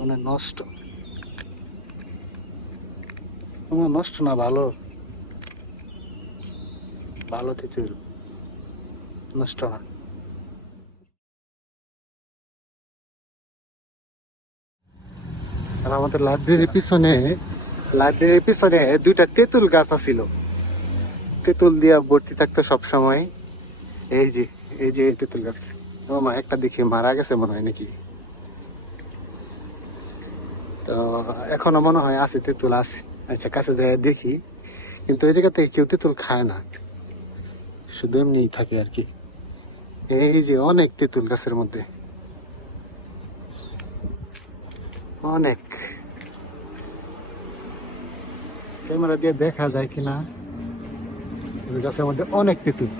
মানে নষ্ট। তোমার নষ্ট না ভালো? ভালো তেঁতুল নষ্ট না। আর আমাদের লাইব্রেরির পিছনে লাইব্রেরির পিছনে দুইটা তেঁতুল গাছ আছিল। তেঁতুল দিয়া ভর্তি থাকতো সব সময় এই যে এই যে তেঁতুল গাছ। একটা দেখি মারা গেছে মনে হয় নাকি? তো এখনও মনে হয় আছে, তেঁতুল আছে। আচ্ছা কাছে যাই দেখি। কিন্তু এই জায়গা থেকে কেউ তেঁতুল খায় না। শুধু এমনিই থাকে আর কি। এই যে অনেক তেঁতুল গাছের মধ্যে। অনেক। ক্যামেরা দিয়ে দেখা যায় কিনা? গাছের মধ্যে অনেক তেঁতুল।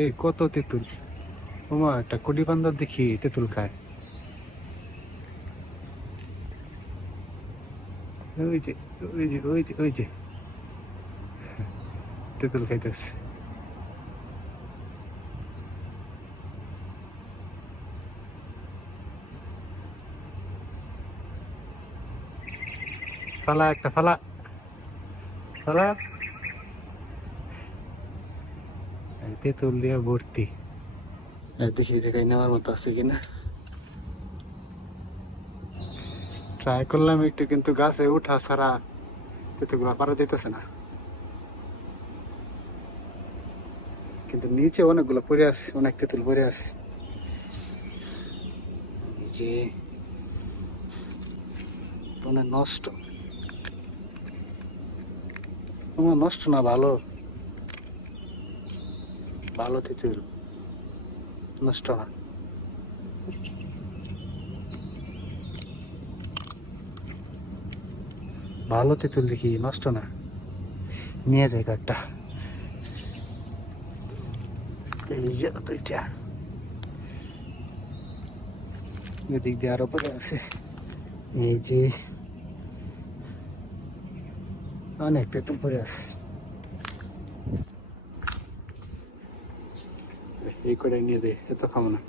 এই কত তেঁতুল? ওমা, একটা কোটি বান্দর দেখি, তেঁতুল খায়। ওই যে ওই যে ওই যে ওই যে। তেঁতুল খাইতেছে। ফালা, একটা ফালা। ফালা। তেঁতুল দিয়ে ভর্তি। দেখি এই জায়গায় নেওয়ার মতো আছে কিনা। ট্রাই করলাম একটু, কিন্তু গাছে উঠা ছাড়া তেঁতুলগুলো পারা যেতেছে না। কিন্তু নিচে অনেকগুলো পড়ে আছে, অনেক তেঁতুল পড়ে আছে। যে মানে নষ্ট। তোমার নষ্ট না, ভালো। ভালো তেঁতুল। নষ্ট ভালো তেঁতুল দেখি নষ্ট না? নিয়ে যায় কাঠটা এদিক দিয়ে আরও পরে আছে। এই যে অনেক তেঁতুল পরে আছে। এই কটাই নিয়ে দে, এত খাব না।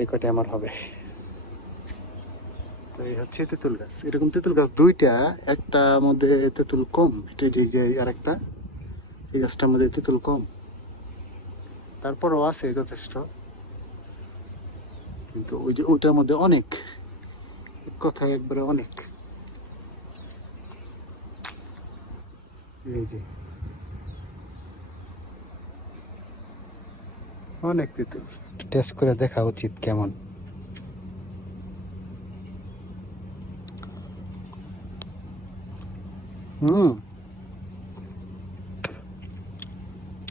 এই কটাই আমার হবে। তো এই হচ্ছে তেঁতুল গাছ। এরকম তেঁতুল গাছ দুইটা, একটা মধ্যে তেঁতুল কম, এটা যে যে আর একটা এই গাছটার মধ্যে তেঁতুল কম। তারপরও আছে যথেষ্ট। কিন্তু ওই যে ওইটার মধ্যে অনেক কথায় একবারে অনেক। অনেক তেঁতুল টেস্ট করে দেখা উচিত কেমন। হুম।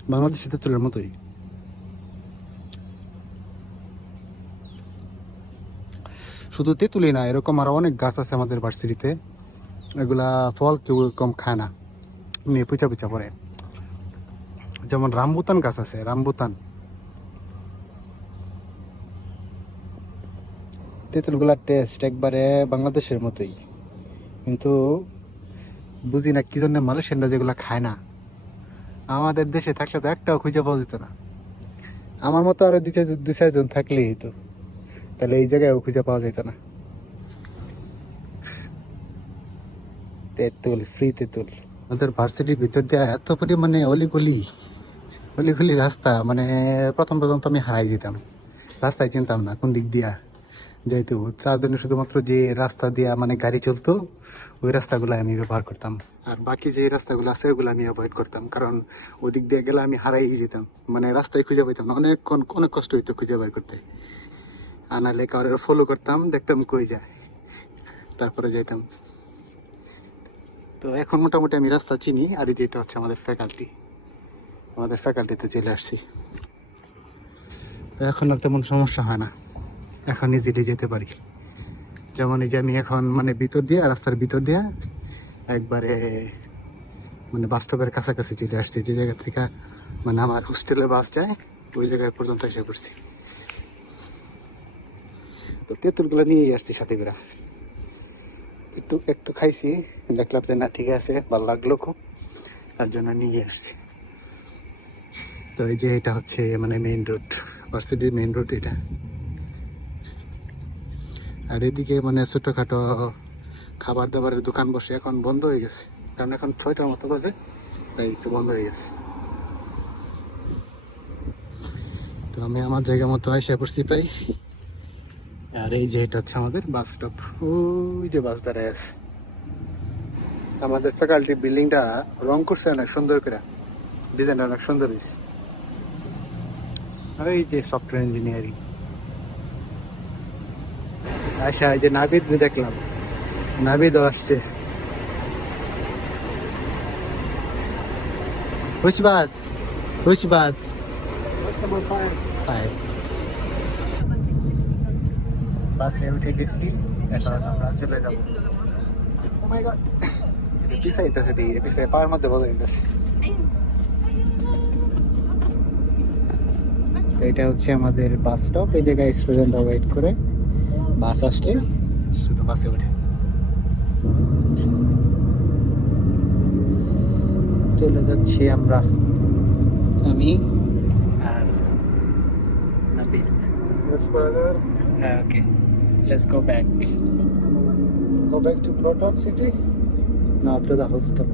বাংলাদেশি তেঁতুলের মতোই। শুধু তেঁতুলই না এরকম আরও অনেক গাছ আছে আমাদের ভার্সিটিতে। এগুলা ফল কেউ কম খায় না। নিয়ে পুচা পুচা পড়ে। যেমন রামবুতান গাছ আছে রামবুতান। তেঁতুলগুলার টেস্ট একবারে বাংলাদেশের মতোই। কিন্তু বুঝি না কি জন্য মালয়েশিয়ানরা যেগুলো খায় না। আমাদের দেশে থাকলে তো একটাও খুঁজে পাওয়া যেত না। আমার মতো আরও দুই দুই চারজন থাকলেই তো তাহলে এই জায়গায়ও খুঁজে পাওয়া যেত না। তেঁতুল ফ্রি তেঁতুল। আমাদের ভার্সিটির ভিতর দিয়ে এত পরিমাণে অলিগলি অলিগলি রাস্তা মানে প্রথম প্রথম তো আমি হারাই যেতাম। রাস্তায় চিনতাম না কোন দিক দিয়া। যাইতো। তার জন্য শুধুমাত্র যে রাস্তা দিয়া মানে গাড়ি চলতো, ওই রাস্তাগুলো আমি ব্যবহার করতাম। আর বাকি যে রাস্তাগুলো আছে, ওগুলো আমি অ্যাভয়েড করতাম। কারণ ওদিক দিয়ে গেলে আমি হারাই যেতাম। মানে রাস্তায় খুঁজে পাইতাম না। অনেক অনেক কষ্ট হইতো খুঁজে বের করতে। আর নাহলে কারোর ফলো করতাম, দেখতাম কই যায়। তারপরে যাইতাম। তো এখন মোটামুটি আমি রাস্তা চিনি। আর এই যে এটা হচ্ছে আমাদের ফ্যাকাল্টি আমাদের ফ্যাকাল্টিতে চলে আসছি। তো এখন আর তেমন সমস্যা হয় না। এখন ইজিলি যেতে পারি। যেমন এই যে আমি এখন মানে ভিতর দিয়ে, রাস্তার ভিতর দিয়ে একবারে মানে বাস স্টপের কাছাকাছি চলে আসছি। যে জায়গা থেকে মানে আমার হোস্টেলে বাস যায়, ওই জায়গায় পর্যন্ত এসে পড়ছি। তো তেঁতুলগুলো নিয়ে আসছি সাথে করে। একটু একটু খাইছি, দেখলাম যে না, ঠিক আছে, ভালো লাগল খুব, তার জন্য নিয়ে আসছি। তো এই যে এটা হচ্ছে মানে মেইন রোড ভার্সিটির মেইন রোড এটা। আর এদিকে মানে ছোটোখাটো খাবার দাবারের দোকান বসে এখন বন্ধ হয়ে গেছে। কারণ এখন ছয়টার মতো বাজে, তাই একটু বন্ধ হয়ে গেছে। তো আমি আমার জায়গা মতো এসে পড়ছি প্রায়। আর এই যে এটা হচ্ছে আমাদের বাস স্টপ। ওই যে বাস দাঁড়ায় আছে। আমাদের ফ্যাকাল্টি বিল্ডিংটা রং করছে অনেক সুন্দর করে। ডিজাইনটা অনেক সুন্দর হয়েছে। আর এই যে সফটওয়্যার ইঞ্জিনিয়ারিং আচ্ছা এই যে নাবিদ দেখলাম নাবিদও আসছে Which bus? Which bus? Five. বাসে উঠে গেছি এখন আমরা চলে যাব ও মাই গড পিছাইতেছে পিছাই পাওয়ার মধ্যে বলে দিতেছে এটা হচ্ছে আমাদের বাস স্টপ এই জায়গায় স্টুডেন্টরা ওয়েট করে বাস আসলে? শুধু বাসে ওঠে চলে যাচ্ছি আমরা। আমি আর নাবিদ. হ্যাঁ okay. Let's go back Go back to Proton City. না টু দ্য হোস্টেল